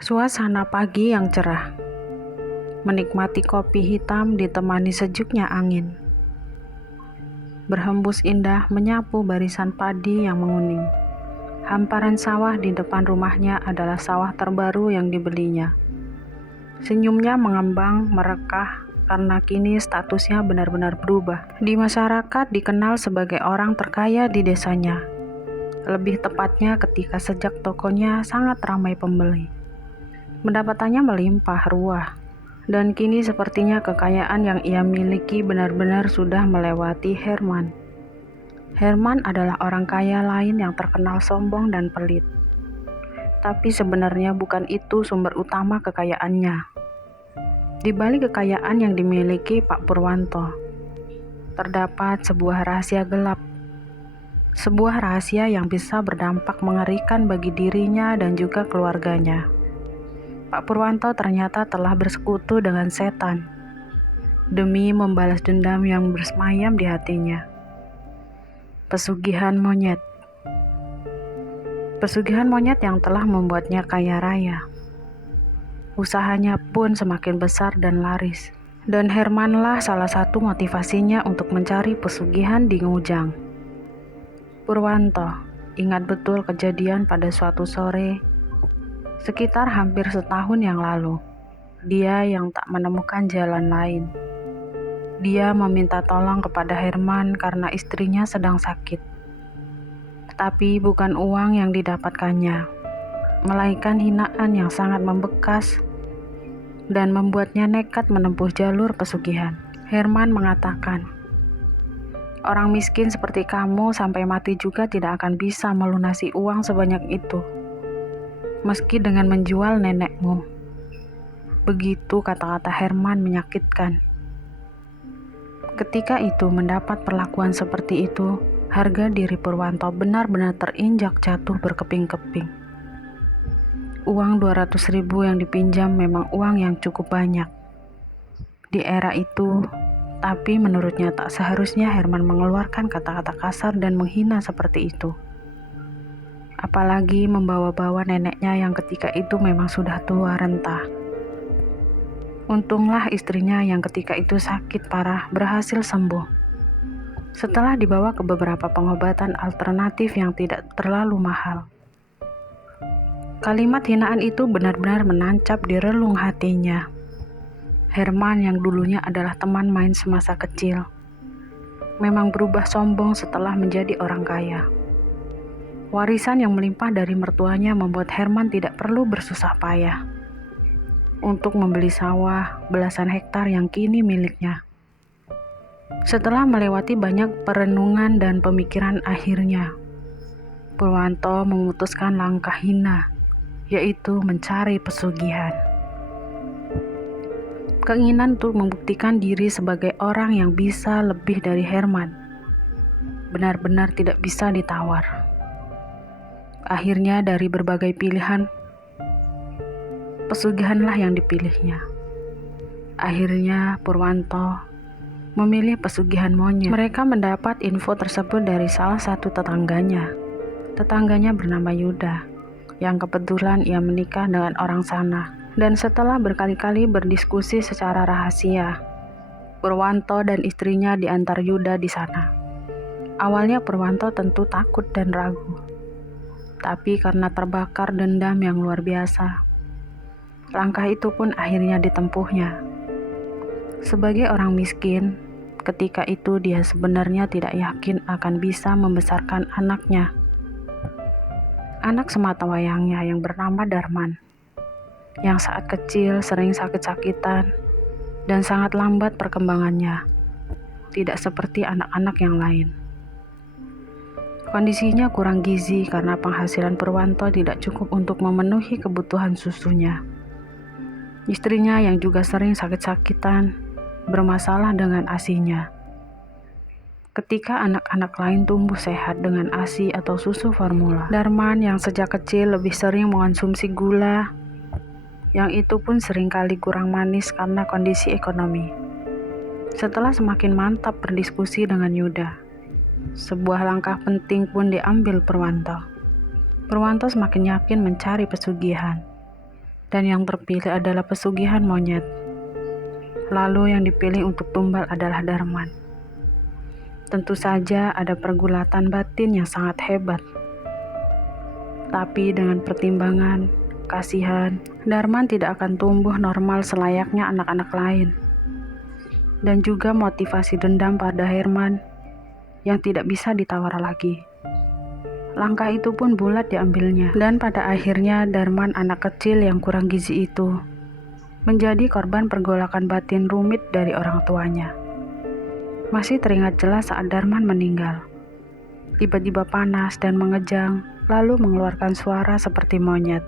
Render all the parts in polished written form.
Suasana pagi yang cerah, menikmati kopi hitam ditemani sejuknya angin. Berhembus indah menyapu barisan padi yang menguning. Hamparan sawah di depan rumahnya adalah sawah terbaru yang dibelinya. Senyumnya mengembang merekah karena kini statusnya benar-benar berubah. Di masyarakat dikenal sebagai orang terkaya di desanya. Lebih tepatnya ketika sejak tokonya sangat ramai pembeli. Pendapatannya melimpah ruah, dan kini sepertinya kekayaan yang ia miliki benar-benar sudah melewati Herman. Herman adalah orang kaya lain yang terkenal sombong dan pelit. Tapi sebenarnya bukan itu sumber utama kekayaannya. Di balik kekayaan yang dimiliki Pak Purwanto, terdapat sebuah rahasia gelap. Sebuah rahasia yang bisa berdampak mengerikan bagi dirinya dan juga keluarganya. Pak Purwanto ternyata telah bersekutu dengan setan demi membalas dendam yang bersemayam di hatinya. Pesugihan monyet. Pesugihan monyet yang telah membuatnya kaya raya. Usahanya pun semakin besar dan laris. Dan Hermanlah salah satu motivasinya untuk mencari pesugihan di Ngujang. Purwanto ingat betul kejadian pada suatu sore sekitar hampir setahun yang lalu. Dia yang tak menemukan jalan lain. Dia meminta tolong kepada Herman karena istrinya sedang sakit. Tapi bukan uang yang didapatkannya, melainkan hinaan yang sangat membekas dan membuatnya nekat menempuh jalur pesugihan. Herman mengatakan, "Orang miskin seperti kamu sampai mati juga tidak akan bisa melunasi uang sebanyak itu. Meski dengan menjual nenekmu." Begitu kata-kata Herman menyakitkan. Ketika itu mendapat perlakuan seperti itu, harga diri Purwanto benar-benar terinjak jatuh berkeping-keping. Uang 200.000 yang dipinjam memang uang yang cukup banyak di era itu, tapi menurutnya tak seharusnya Herman mengeluarkan kata-kata kasar dan menghina seperti itu. Apalagi membawa-bawa neneknya yang ketika itu memang sudah tua renta. Untunglah istrinya yang ketika itu sakit parah berhasil sembuh. Setelah dibawa ke beberapa pengobatan alternatif yang tidak terlalu mahal. Kalimat hinaan itu benar-benar menancap di relung hatinya. Herman yang dulunya adalah teman main semasa kecil, memang berubah sombong setelah menjadi orang kaya. Warisan yang melimpah dari mertuanya membuat Herman tidak perlu bersusah payah untuk membeli sawah belasan hektar yang kini miliknya. Setelah melewati banyak perenungan dan pemikiran akhirnya, Purwanto memutuskan langkah hina, yaitu mencari pesugihan. Keinginan untuk membuktikan diri sebagai orang yang bisa lebih dari Herman benar-benar tidak bisa ditawar. Akhirnya dari berbagai pilihan, pesugihanlah yang dipilihnya. Akhirnya Purwanto memilih pesugihan monyet. Mereka mendapat info tersebut dari salah satu tetangganya. Tetangganya bernama Yuda, yang kebetulan ia menikah dengan orang sana. Dan setelah berkali-kali berdiskusi secara rahasia, Purwanto dan istrinya diantar Yuda di sana. Awalnya Purwanto tentu takut dan ragu. Tapi karena terbakar dendam yang luar biasa, langkah itu pun akhirnya ditempuhnya. Sebagai orang miskin, ketika itu dia sebenarnya tidak yakin akan bisa membesarkan anaknya. Anak sematawayangnya yang bernama Darman, yang saat kecil sering sakit-sakitan dan sangat lambat perkembangannya, tidak seperti anak-anak yang lain. Kondisinya kurang gizi karena penghasilan Purwanto tidak cukup untuk memenuhi kebutuhan susunya. Istrinya yang juga sering sakit-sakitan bermasalah dengan ASI-nya. Ketika anak-anak lain tumbuh sehat dengan ASI atau susu formula, Darman yang sejak kecil lebih sering mengonsumsi gula, yang itu pun seringkali kurang manis karena kondisi ekonomi. Setelah semakin mantap berdiskusi dengan Yuda, sebuah langkah penting pun diambil Purwanto. Purwanto semakin yakin mencari pesugihan. dan yang terpilih adalah pesugihan monyet. Lalu yang dipilih untuk tumbal adalah Darman. Tentu saja ada pergulatan batin yang sangat hebat. Tapi dengan pertimbangan, kasihan, Darman tidak akan tumbuh normal selayaknya anak-anak lain. Dan juga motivasi dendam pada Herman yang tidak bisa ditawar lagi. Langkah itu pun bulat diambilnya. Dan pada akhirnya Darman, anak kecil yang kurang gizi itu, menjadi korban pergolakan batin rumit dari orang tuanya. Masih teringat jelas saat Darman meninggal. Tiba-tiba panas dan mengejang, lalu mengeluarkan suara seperti monyet,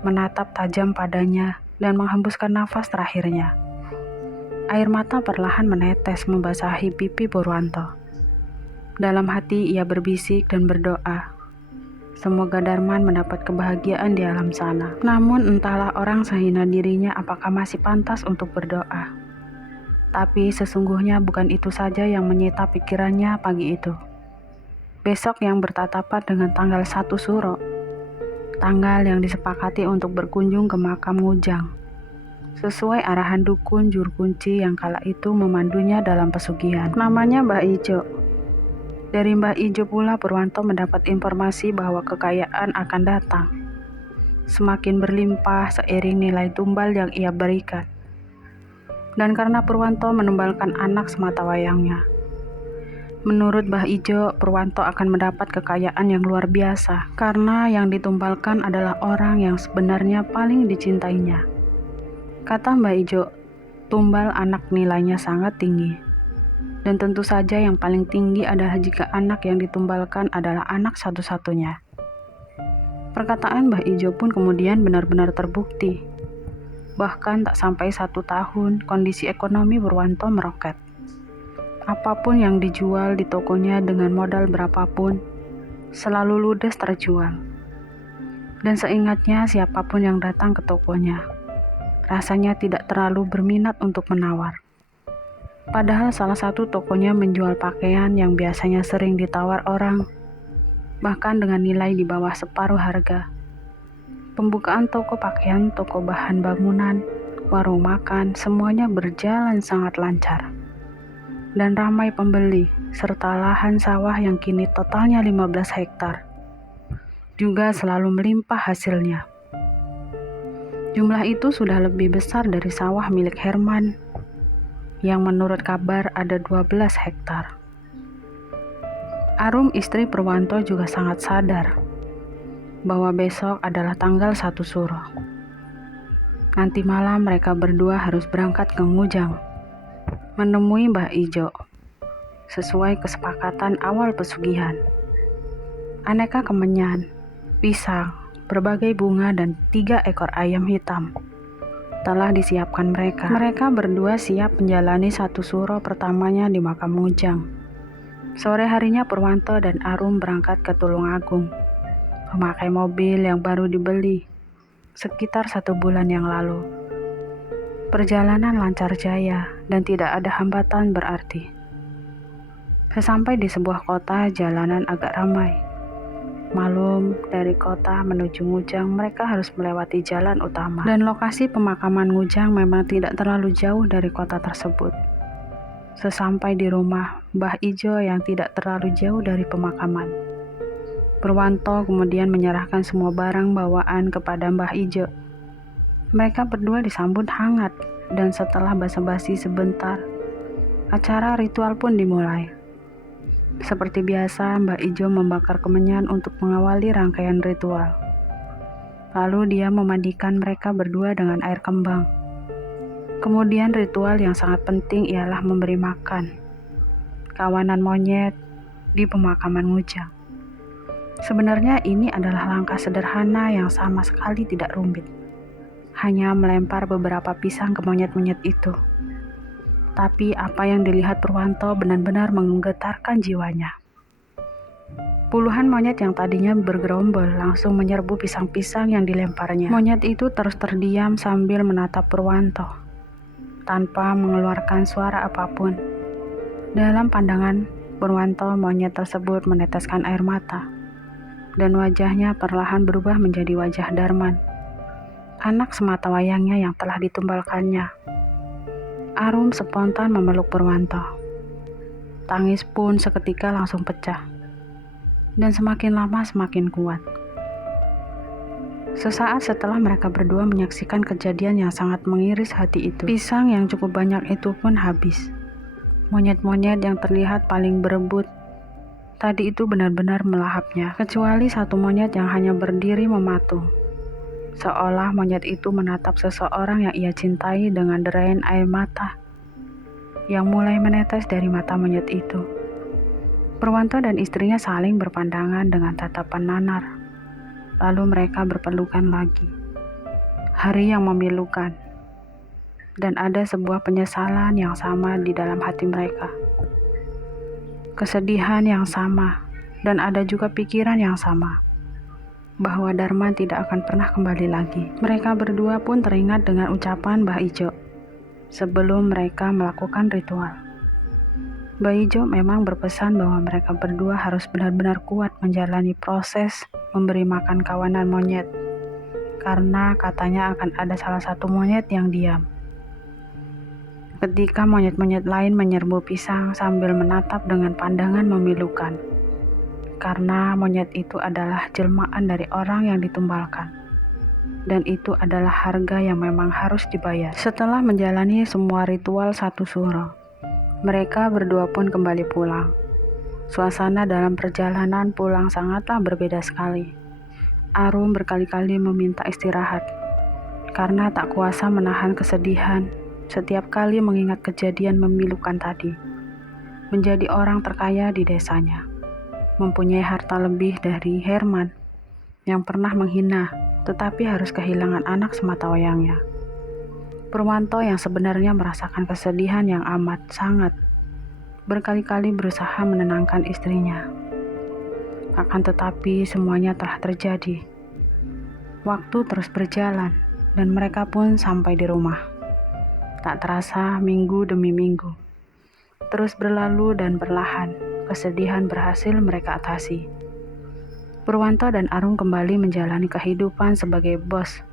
menatap tajam padanya dan menghembuskan nafas terakhirnya. Air mata perlahan menetes membasahi pipi Purwanto. Dalam hati ia berbisik dan berdoa, semoga Darman mendapat kebahagiaan di alam sana. Namun entahlah orang sehina dirinya apakah masih pantas untuk berdoa. Tapi sesungguhnya bukan itu saja yang menyita pikirannya pagi itu. Besok yang bertatapan dengan tanggal 1 Suro, tanggal yang disepakati untuk berkunjung ke makam Ngujang, sesuai arahan dukun juru kunci yang kala itu memandunya dalam pesugihan. Namanya Mbah Ijo. Dari Mbah Ijo pula Purwanto mendapat informasi bahwa kekayaan akan datang, semakin berlimpah seiring nilai tumbal yang ia berikan. Dan karena Purwanto menumbalkan anak semata wayangnya, menurut Mbah Ijo, Purwanto akan mendapat kekayaan yang luar biasa karena yang ditumbalkan adalah orang yang sebenarnya paling dicintainya. Kata Mbah Ijo, tumbal anak nilainya sangat tinggi. Dan tentu saja yang paling tinggi adalah jika anak yang ditumbalkan adalah anak satu-satunya. Perkataan Mbah Ijo pun kemudian benar-benar terbukti. Bahkan tak sampai 1 tahun, kondisi ekonomi Purwanto meroket. Apapun yang dijual di tokonya dengan modal berapapun, selalu ludes terjual. Dan seingatnya siapapun yang datang ke tokonya, rasanya tidak terlalu berminat untuk menawar. Padahal salah satu tokonya menjual pakaian yang biasanya sering ditawar orang, bahkan dengan nilai di bawah separuh harga. Pembukaan toko pakaian, toko bahan bangunan, warung makan, semuanya berjalan sangat lancar. Dan ramai pembeli, serta lahan sawah yang kini totalnya 15 hektar. Juga selalu melimpah hasilnya. Jumlah itu sudah lebih besar dari sawah milik Herman, yang menurut kabar ada 12 hektar. Arum istri Purwanto juga sangat sadar bahwa besok adalah tanggal 1 Suro. Nanti malam mereka berdua harus berangkat ke Ngujang, menemui Mbah Ijo, sesuai kesepakatan awal pesugihan. Aneka kemenyan, pisang, berbagai bunga dan 3 ekor ayam hitam telah disiapkan mereka. Mereka berdua siap menjalani 1 Suro pertamanya di makam Ngujang. Sore harinya Purwanto dan Arum berangkat ke Tulungagung, memakai mobil yang baru dibeli sekitar 1 bulan yang lalu. Perjalanan lancar jaya dan tidak ada hambatan berarti. Sesampai di sebuah kota, jalanan agak ramai. Malum dari kota menuju Ngujang, mereka harus melewati jalan utama. Dan lokasi pemakaman Ngujang memang tidak terlalu jauh dari kota tersebut. Sesampai di rumah Mbah Ijo yang tidak terlalu jauh dari pemakaman, Purwanto kemudian menyerahkan semua barang bawaan kepada Mbah Ijo. Mereka berdua disambut hangat, dan setelah basa-basi sebentar, acara ritual pun dimulai. Seperti biasa, Mbah Ijo membakar kemenyan untuk mengawali rangkaian ritual. Lalu dia memandikan mereka berdua dengan air kembang. Kemudian ritual yang sangat penting ialah memberi makan kawanan monyet di pemakaman Ngujang. Sebenarnya ini adalah langkah sederhana yang sama sekali tidak rumit. Hanya melempar beberapa pisang ke monyet-monyet itu. Tapi apa yang dilihat Purwanto benar-benar menggetarkan jiwanya. Puluhan monyet yang tadinya bergerombol langsung menyerbu pisang-pisang yang dilemparnya. Monyet itu terus terdiam sambil menatap Purwanto, tanpa mengeluarkan suara apapun. Dalam pandangan Purwanto, monyet tersebut meneteskan air mata, dan wajahnya perlahan berubah menjadi wajah Darman. anak sematawayangnya yang telah ditumbalkannya. Arum spontan memeluk Purwanto. Tangis pun seketika langsung pecah, dan semakin lama semakin kuat. Sesaat setelah mereka berdua menyaksikan kejadian yang sangat mengiris hati itu, pisang yang cukup banyak itu pun habis. Monyet-monyet yang terlihat paling berebut tadi itu benar-benar melahapnya, kecuali satu monyet yang hanya berdiri mematung, seolah monyet itu menatap seseorang yang ia cintai dengan derayan air mata yang mulai menetes dari mata monyet itu. Purwanto dan istrinya saling berpandangan dengan tatapan nanar. Lalu mereka berpelukan lagi. Hari yang memilukan. Dan ada sebuah penyesalan yang sama di dalam hati mereka. Kesedihan yang sama. Dan ada juga pikiran yang sama. Bahwa Dharma tidak akan pernah kembali lagi. Mereka berdua pun teringat dengan ucapan Mbah Ijo sebelum mereka melakukan ritual. Mbah Ijo memang berpesan bahwa mereka berdua harus benar-benar kuat menjalani proses memberi makan kawanan monyet, karena katanya akan ada salah satu monyet yang diam. Ketika monyet-monyet lain menyerbu pisang sambil menatap dengan pandangan memilukan, karena monyet itu adalah jelmaan dari orang yang ditumbalkan, dan itu adalah harga yang memang harus dibayar. Setelah menjalani semua ritual satu suro, mereka berdua pun kembali pulang. Suasana dalam perjalanan pulang sangatlah berbeda sekali. Arum berkali-kali meminta istirahat, karena tak kuasa menahan kesedihan setiap kali mengingat kejadian memilukan tadi. Menjadi orang terkaya di desanya, mempunyai harta lebih dari Herman, yang pernah menghina, tetapi harus kehilangan anak sematawayangnya. Purwanto yang sebenarnya merasakan kesedihan yang amat sangat, berkali-kali berusaha menenangkan istrinya. Akan tetapi semuanya telah terjadi. Waktu terus berjalan dan mereka pun sampai di rumah. Tak terasa minggu demi minggu terus berlalu dan perlahan kesedihan berhasil mereka atasi. Purwanto dan Arum kembali menjalani kehidupan sebagai bos.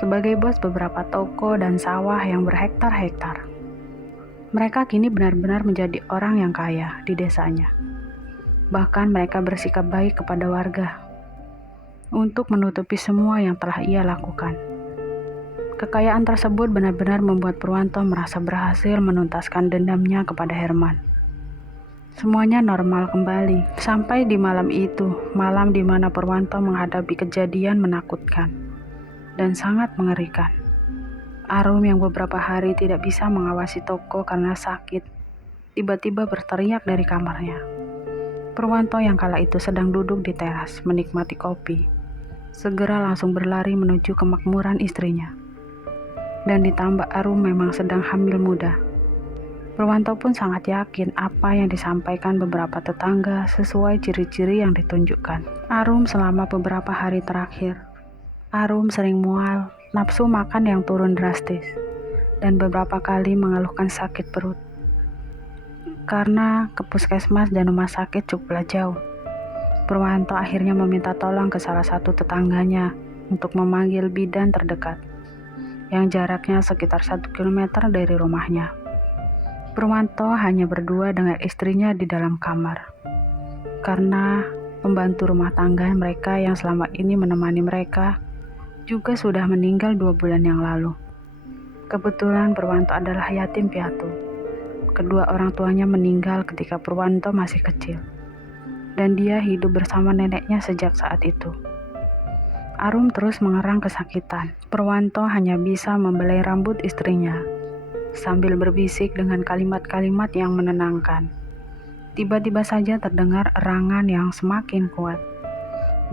Sebagai bos beberapa toko dan sawah yang berhektar-hektar. Mereka kini benar-benar menjadi orang yang kaya di desanya. Bahkan mereka bersikap baik kepada warga untuk menutupi semua yang telah ia lakukan. Kekayaan tersebut benar-benar membuat Purwanto merasa berhasil menuntaskan dendamnya kepada Herman. Semuanya normal kembali, sampai di malam itu, malam di mana Purwanto menghadapi kejadian menakutkan dan sangat mengerikan. Arum yang beberapa hari tidak bisa mengawasi toko karena sakit, tiba-tiba berteriak dari kamarnya. Purwanto yang kala itu sedang duduk di teras menikmati kopi, segera langsung berlari menuju kemakmuran istrinya. Dan ditambah Arum memang sedang hamil muda. Purwanto pun sangat yakin apa yang disampaikan beberapa tetangga sesuai ciri-ciri yang ditunjukkan. Arum selama beberapa hari terakhir, Arum sering mual, nafsu makan yang turun drastis, dan beberapa kali mengeluhkan sakit perut. Karena ke puskesmas dan rumah sakit cukuplah jauh, Purwanto akhirnya meminta tolong ke salah satu tetangganya untuk memanggil bidan terdekat, yang jaraknya sekitar 1 kilometer dari rumahnya. Purwanto hanya berdua dengan istrinya di dalam kamar, karena pembantu rumah tangga mereka yang selama ini menemani mereka juga sudah meninggal 2 bulan yang lalu. Kebetulan Purwanto adalah yatim piatu. Kedua orang tuanya meninggal ketika Purwanto masih kecil, dan dia hidup bersama neneknya sejak saat itu. Arum terus mengerang kesakitan. Purwanto hanya bisa membelai rambut istrinya, sambil berbisik dengan kalimat-kalimat yang menenangkan. Tiba-tiba saja terdengar erangan yang semakin kuat,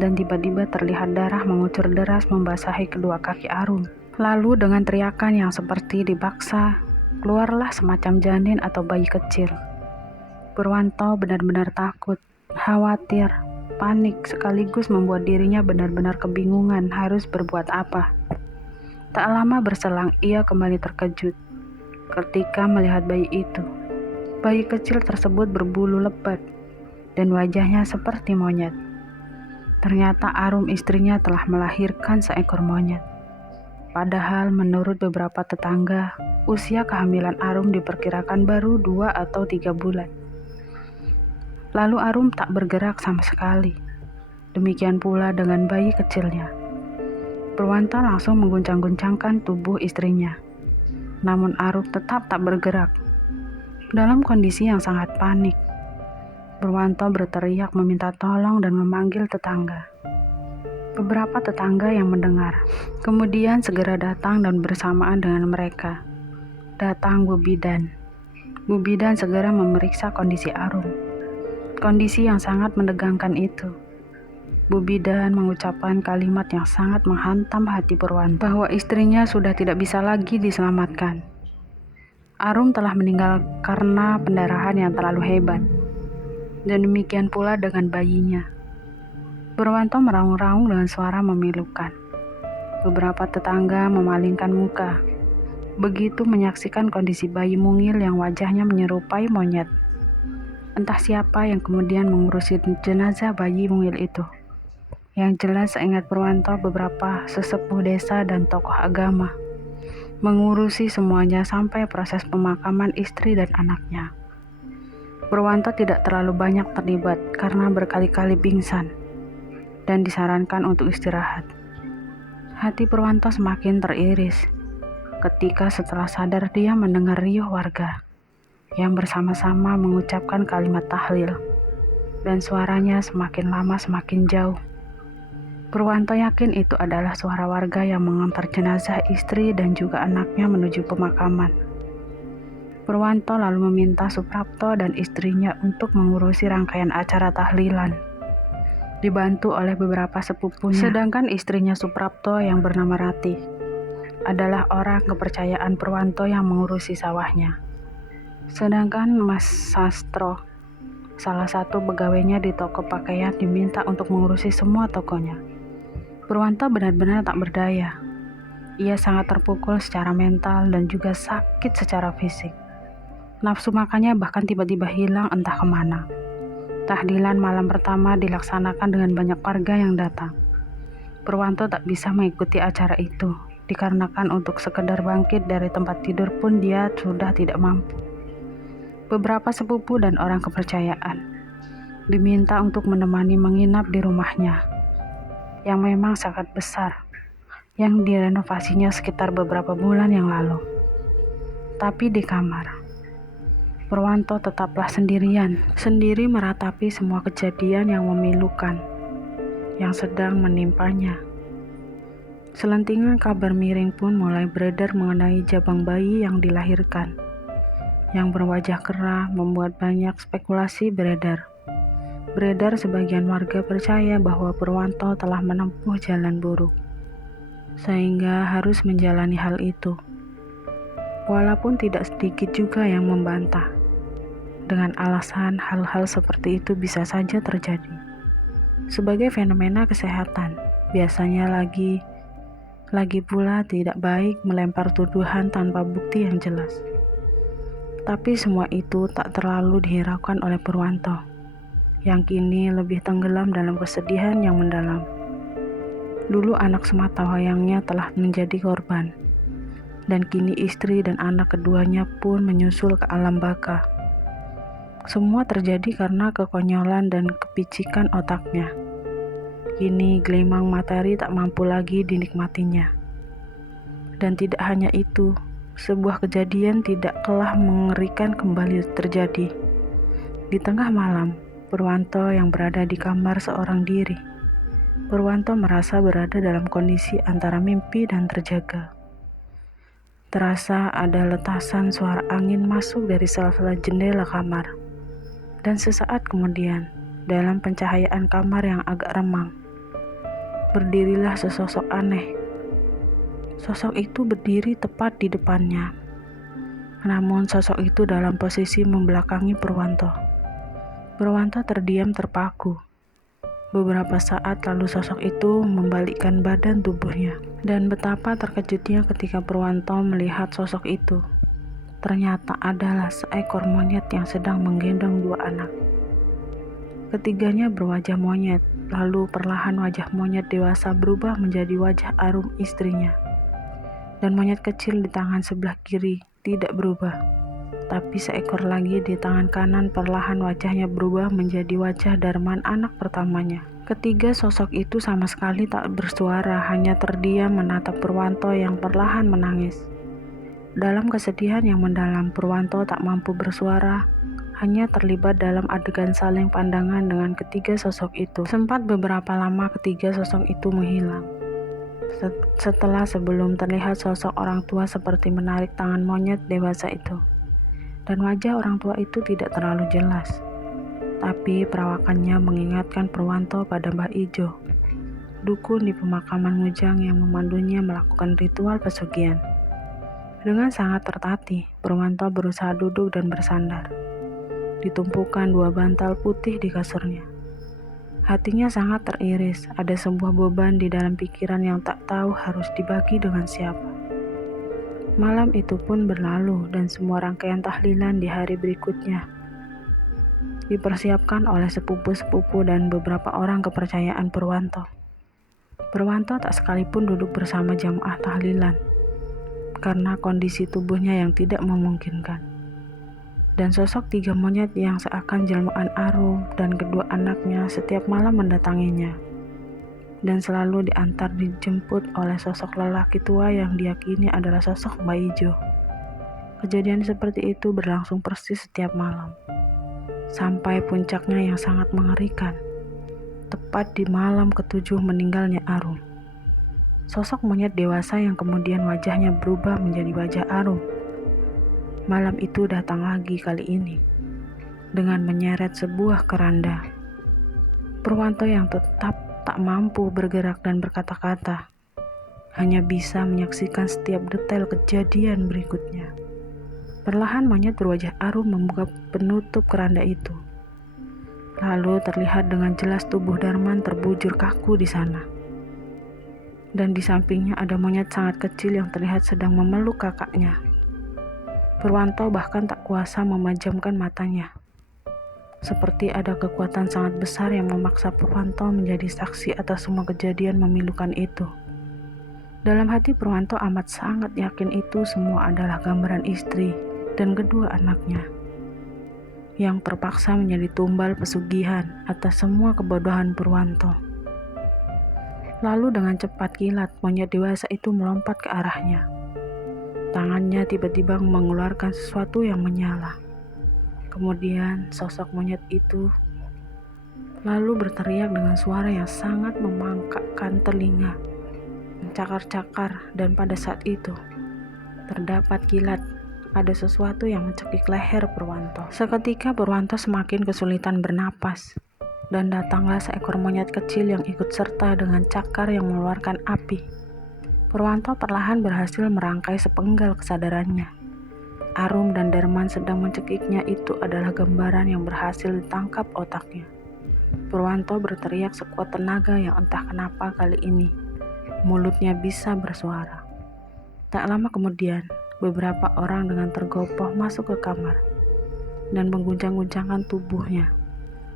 dan tiba-tiba terlihat darah mengucur deras membasahi kedua kaki Arum. Lalu dengan teriakan yang seperti dipaksa, keluarlah semacam janin atau bayi kecil. Purwanto benar-benar takut, khawatir, panik sekaligus membuat dirinya benar-benar kebingungan harus berbuat apa. Tak lama berselang ia kembali terkejut ketika melihat bayi itu. Bayi kecil tersebut berbulu lebat dan wajahnya seperti monyet. Ternyata Arum istrinya telah melahirkan seekor monyet. Padahal menurut beberapa tetangga, usia kehamilan Arum diperkirakan baru 2 atau 3 bulan. Lalu Arum tak bergerak sama sekali. Demikian pula dengan bayi kecilnya. Purwanto langsung mengguncang-guncangkan tubuh istrinya. Namun Arum tetap tak bergerak. Dalam kondisi yang sangat panik, Purwanto berteriak meminta tolong dan memanggil tetangga. Beberapa tetangga yang mendengar, kemudian segera datang dan bersamaan dengan mereka. Datang Bu Bidan. Bu Bidan segera memeriksa kondisi Arum. Kondisi yang sangat menegangkan itu. Bu Bidan mengucapkan kalimat yang sangat menghantam hati Purwanto, bahwa istrinya sudah tidak bisa lagi diselamatkan. Arum telah meninggal karena pendarahan yang terlalu hebat. Dan demikian pula dengan bayinya. Purwanto meraung-raung dengan suara memilukan. Beberapa tetangga memalingkan muka, begitu menyaksikan kondisi bayi mungil yang wajahnya menyerupai monyet. Entah siapa yang kemudian mengurusi jenazah bayi mungil itu. Yang jelas seingat Purwanto, beberapa sesepuh desa dan tokoh agama mengurusi semuanya sampai proses pemakaman istri dan anaknya. Purwanto tidak terlalu banyak terlibat karena berkali-kali pingsan dan disarankan untuk istirahat. Hati Purwanto semakin teriris ketika setelah sadar dia mendengar riuh warga yang bersama-sama mengucapkan kalimat tahlil, dan suaranya semakin lama semakin jauh. Purwanto yakin itu adalah suara warga yang mengantar jenazah istri dan juga anaknya menuju pemakaman. Purwanto lalu meminta Suprapto dan istrinya untuk mengurusi rangkaian acara tahlilan, dibantu oleh beberapa sepupunya. Sedangkan istrinya Suprapto yang bernama Ratih adalah orang kepercayaan Purwanto yang mengurusi sawahnya. Sedangkan Mas Sastro, salah satu pegawainya di toko pakaian, diminta untuk mengurusi semua tokonya. Purwanto benar-benar tak berdaya. Ia sangat terpukul secara mental dan juga sakit secara fisik. Nafsu makannya bahkan tiba-tiba hilang entah kemana. Tahlilan malam pertama dilaksanakan dengan banyak warga yang datang. Purwanto tak bisa mengikuti acara itu, dikarenakan untuk sekedar bangkit dari tempat tidur pun dia sudah tidak mampu. Beberapa sepupu dan orang kepercayaan diminta untuk menemani menginap di rumahnya, yang memang sangat besar, yang direnovasinya sekitar beberapa bulan yang lalu. Tapi di kamar, Purwanto tetaplah sendirian, sendiri meratapi semua kejadian yang memilukan yang sedang menimpanya. Selentingan kabar miring pun mulai beredar mengenai jabang bayi yang dilahirkan, yang berwajah kera, membuat banyak spekulasi beredar. Sebagian warga percaya bahwa Purwanto telah menempuh jalan buruk, sehingga harus menjalani hal itu. Walaupun tidak sedikit juga yang membantah, dengan alasan hal-hal seperti itu bisa saja terjadi sebagai fenomena kesehatan. Biasanya lagi pula tidak baik melempar tuduhan tanpa bukti yang jelas. Tapi semua itu tak terlalu dihiraukan oleh Purwanto, yang kini lebih tenggelam dalam kesedihan yang mendalam. Dulu anak semata wayangnya telah menjadi korban, dan kini istri dan anak keduanya pun menyusul ke alam baka. Semua terjadi karena kekonyolan dan kepicikan otaknya. Kini gelimang materi tak mampu lagi dinikmatinya. Dan tidak hanya itu, sebuah kejadian tidak kalah mengerikan kembali terjadi. Di tengah malam, Purwanto yang berada di kamar seorang diri. Purwanto merasa berada dalam kondisi antara mimpi dan terjaga. Terasa ada letasan suara angin masuk dari sela-sela jendela kamar. Dan sesaat kemudian, dalam pencahayaan kamar yang agak remang, berdirilah sesosok aneh. Sosok itu berdiri tepat di depannya. Namun sosok itu dalam posisi membelakangi Purwanto. Purwanto terdiam terpaku. Beberapa saat lalu sosok itu membalikkan badan tubuhnya. Dan betapa terkejutnya ketika Purwanto melihat sosok itu. Ternyata adalah seekor monyet yang sedang menggendong 2 anak. Ketiganya berwajah monyet, lalu perlahan wajah monyet dewasa berubah menjadi wajah Arum istrinya. Dan monyet kecil di tangan sebelah kiri tidak berubah, tapi seekor lagi di tangan kanan perlahan wajahnya berubah menjadi wajah Darman anak pertamanya. Ketiga sosok itu sama sekali tak bersuara, hanya terdiam menatap Purwanto yang perlahan menangis. Dalam kesedihan yang mendalam, Purwanto tak mampu bersuara, hanya terlibat dalam adegan saling pandangan dengan ketiga sosok itu. Sempat beberapa lama ketiga sosok itu menghilang. Setelah sebelum terlihat sosok orang tua seperti menarik tangan monyet dewasa itu. Dan wajah orang tua itu tidak terlalu jelas. Tapi perawakannya mengingatkan Purwanto pada Mbah Ijo, dukun di pemakaman Mujang yang memandunya melakukan ritual pesugihan. Dengan sangat tertatih, Purwanto berusaha duduk dan bersandar. Ditumpukan 2 bantal putih di kasurnya. Hatinya sangat teriris, ada sebuah beban di dalam pikiran yang tak tahu harus dibagi dengan siapa. Malam itu pun berlalu dan semua rangkaian tahlilan di hari berikutnya dipersiapkan oleh sepupu-sepupu dan beberapa orang kepercayaan Purwanto. Purwanto tak sekalipun duduk bersama jamaah tahlilan, karena kondisi tubuhnya yang tidak memungkinkan. Dan sosok 3 monyet yang seakan jelmaan Arum dan kedua anaknya setiap malam mendatanginya. Dan selalu diantar dijemput oleh sosok lelaki tua yang diyakini adalah sosok Mbah Ijo. Kejadian seperti itu berlangsung persis setiap malam. Sampai puncaknya yang sangat mengerikan. Tepat di malam ke-7 meninggalnya Arum. Sosok monyet dewasa yang kemudian wajahnya berubah menjadi wajah Arum. Malam itu datang lagi kali ini, dengan menyeret sebuah keranda. Purwanto yang tetap tak mampu bergerak dan berkata-kata, hanya bisa menyaksikan setiap detail kejadian berikutnya. Perlahan monyet berwajah Arum membuka penutup keranda itu. Lalu terlihat dengan jelas tubuh Darman terbujur kaku di sana. Dan di sampingnya ada monyet sangat kecil yang terlihat sedang memeluk kakaknya. Purwanto bahkan tak kuasa memejamkan matanya. Seperti ada kekuatan sangat besar yang memaksa Purwanto menjadi saksi atas semua kejadian memilukan itu. Dalam hati Purwanto amat sangat yakin itu semua adalah gambaran istri dan kedua anaknya, yang terpaksa menjadi tumbal pesugihan atas semua kebodohan Purwanto. Lalu dengan cepat kilat monyet dewasa itu melompat ke arahnya. Tangannya tiba-tiba mengeluarkan sesuatu yang menyala. Kemudian sosok monyet itu lalu berteriak dengan suara yang sangat memangkakkan telinga, mencakar-cakar, dan pada saat itu terdapat kilat, ada sesuatu yang mencekik leher Purwanto. Seketika Purwanto semakin kesulitan bernapas, dan datanglah seekor monyet kecil yang ikut serta dengan cakar yang mengeluarkan api. Purwanto perlahan berhasil merangkai sepenggal kesadarannya. Arum dan Darman sedang mencekiknya itu adalah gambaran yang berhasil ditangkap otaknya. Purwanto berteriak sekuat tenaga yang entah kenapa kali ini mulutnya bisa bersuara. Tak lama kemudian, beberapa orang dengan tergopoh masuk ke kamar dan mengguncang-guncangkan tubuhnya.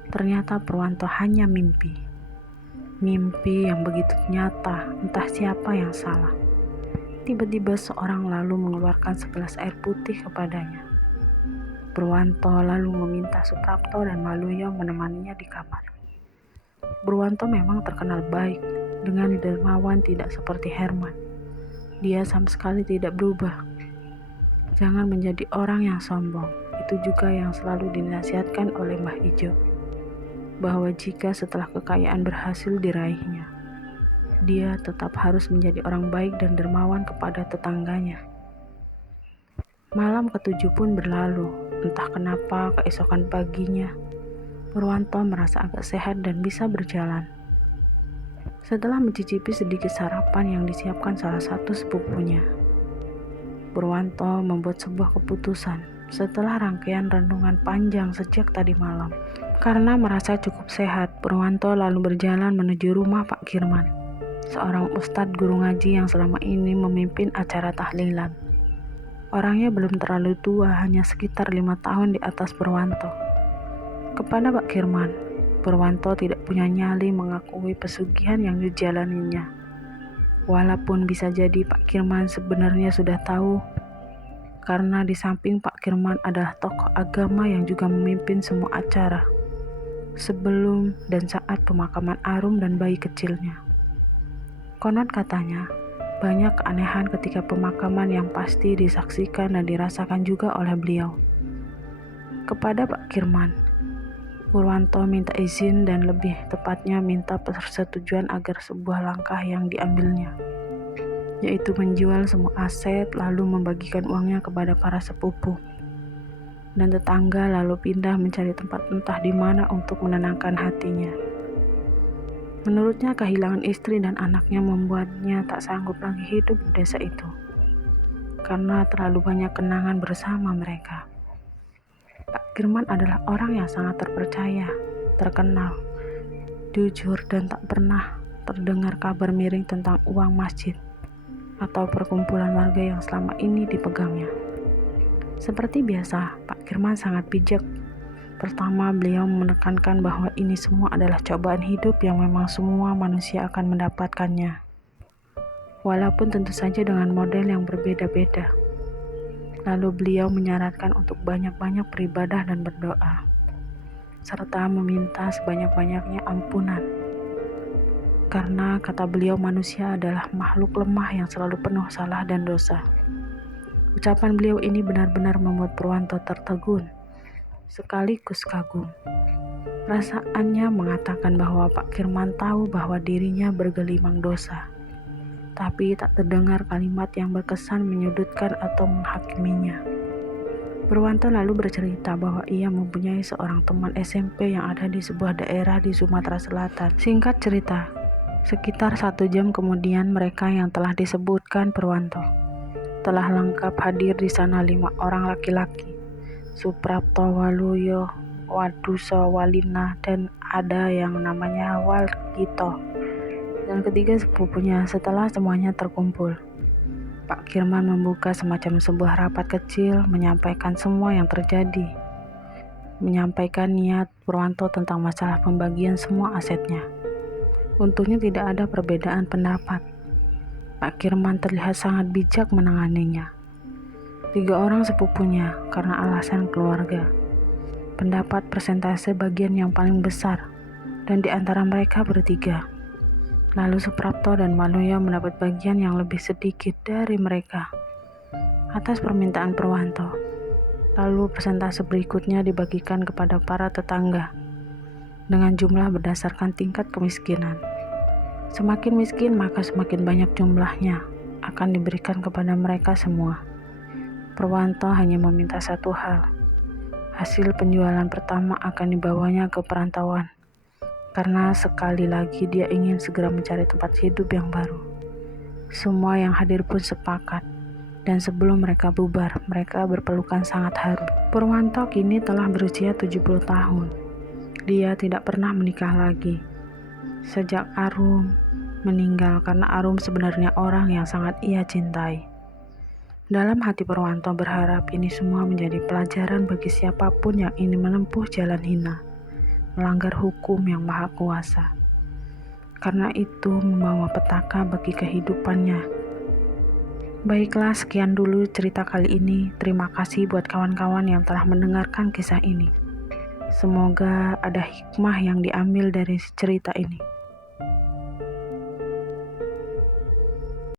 Ternyata Purwanto hanya mimpi. Mimpi yang begitu nyata, entah siapa yang salah. Tiba-tiba seorang lalu mengeluarkan segelas air putih kepadanya. Purwanto lalu meminta Suprapto dan Waluyo menemaninya di kamar. Purwanto memang terkenal baik, dengan dermawan tidak seperti Herman. Dia sama sekali tidak berubah. Jangan menjadi orang yang sombong, itu juga yang selalu dinasihatkan oleh Mbah Ijo. Bahwa jika setelah kekayaan berhasil diraihnya, dia tetap harus menjadi orang baik dan dermawan kepada tetangganya. Malam ke-7 pun berlalu, entah kenapa keesokan paginya, Purwanto merasa agak sehat dan bisa berjalan. Setelah mencicipi sedikit sarapan yang disiapkan salah satu sepupunya, Purwanto membuat sebuah keputusan setelah rangkaian renungan panjang sejak tadi malam. Karena merasa cukup sehat, Purwanto lalu berjalan menuju rumah Pak Kirman, seorang ustadz guru ngaji yang selama ini memimpin acara tahlilan. Orangnya belum terlalu tua, hanya sekitar 5 tahun di atas Purwanto. Kepada Pak Kirman, Purwanto tidak punya nyali mengakui pesugihan yang dijalaninya. Walaupun bisa jadi Pak Kirman sebenarnya sudah tahu, karena di samping Pak Kirman adalah tokoh agama yang juga memimpin semua acara sebelum dan saat pemakaman Arum dan bayi kecilnya. Konon katanya, banyak keanehan ketika pemakaman yang pasti disaksikan dan dirasakan juga oleh beliau. Kepada Pak Kirman, Purwanto minta izin dan lebih tepatnya minta persetujuan agar sebuah langkah yang diambilnya, yaitu menjual semua aset lalu membagikan uangnya kepada para sepupu dan tetangga lalu pindah mencari tempat entah di mana untuk menenangkan hatinya. Menurutnya kehilangan istri dan anaknya membuatnya tak sanggup lagi hidup di desa itu karena terlalu banyak kenangan bersama mereka. Pak Kirman adalah orang yang sangat terpercaya, terkenal, jujur dan tak pernah terdengar kabar miring tentang uang masjid atau perkumpulan warga yang selama ini dipegangnya. Seperti biasa, Pak Kirman sangat bijak. Pertama, beliau menekankan bahwa ini semua adalah cobaan hidup yang memang semua manusia akan mendapatkannya. Walaupun tentu saja dengan model yang berbeda-beda. Lalu beliau menyarankan untuk banyak-banyak beribadah dan berdoa, serta meminta sebanyak-banyaknya ampunan. Karena kata beliau manusia adalah makhluk lemah yang selalu penuh salah dan dosa. Ucapan beliau ini benar-benar membuat Purwanto tertegun, sekaligus kagum. Perasaannya mengatakan bahwa Pak Kirman tahu bahwa dirinya bergelimang dosa. Tapi tak terdengar kalimat yang berkesan menyudutkan atau menghakiminya. Purwanto lalu bercerita bahwa ia mempunyai seorang teman SMP yang ada di sebuah daerah di Sumatera Selatan. Singkat cerita, sekitar 1 jam kemudian mereka yang telah disebutkan Purwanto telah lengkap hadir di sana 5 orang laki-laki, Suprapto, Waluyo, Waduso, Walina, dan ada yang namanya Walgito. Dan ketiga sepupunya. Setelah semuanya terkumpul, Pak Kirman membuka semacam sebuah rapat kecil, menyampaikan semua yang terjadi, menyampaikan niat Purwanto tentang masalah pembagian semua asetnya. Untungnya tidak ada perbedaan pendapat. Pak Kirman terlihat sangat bijak menanganinya. 3 orang sepupunya karena alasan keluarga pendapat persentase bagian yang paling besar, dan di antara mereka bertiga. Lalu Suprapto dan Waluyo mendapat bagian yang lebih sedikit dari mereka atas permintaan Purwanto. Lalu persentase berikutnya dibagikan kepada para tetangga dengan jumlah berdasarkan tingkat kemiskinan. Semakin miskin maka semakin banyak jumlahnya akan diberikan kepada mereka semua. Purwanto hanya meminta satu hal, hasil penjualan pertama akan dibawanya ke perantauan. Karena sekali lagi dia ingin segera mencari tempat hidup yang baru. Semua yang hadir pun sepakat, dan sebelum mereka bubar, mereka berpelukan sangat haru. Purwanto kini telah berusia 70 tahun. Dia tidak pernah menikah lagi. Sejak Arum meninggal, karena Arum sebenarnya orang yang sangat ia cintai. Dalam hati Purwanto berharap ini semua menjadi pelajaran bagi siapapun yang ingin menempuh jalan hina, melanggar hukum yang maha kuasa. Karena itu membawa petaka bagi kehidupannya. Baiklah, sekian dulu cerita kali ini. Terima kasih buat kawan-kawan yang telah mendengarkan kisah ini. Semoga ada hikmah yang diambil dari cerita ini.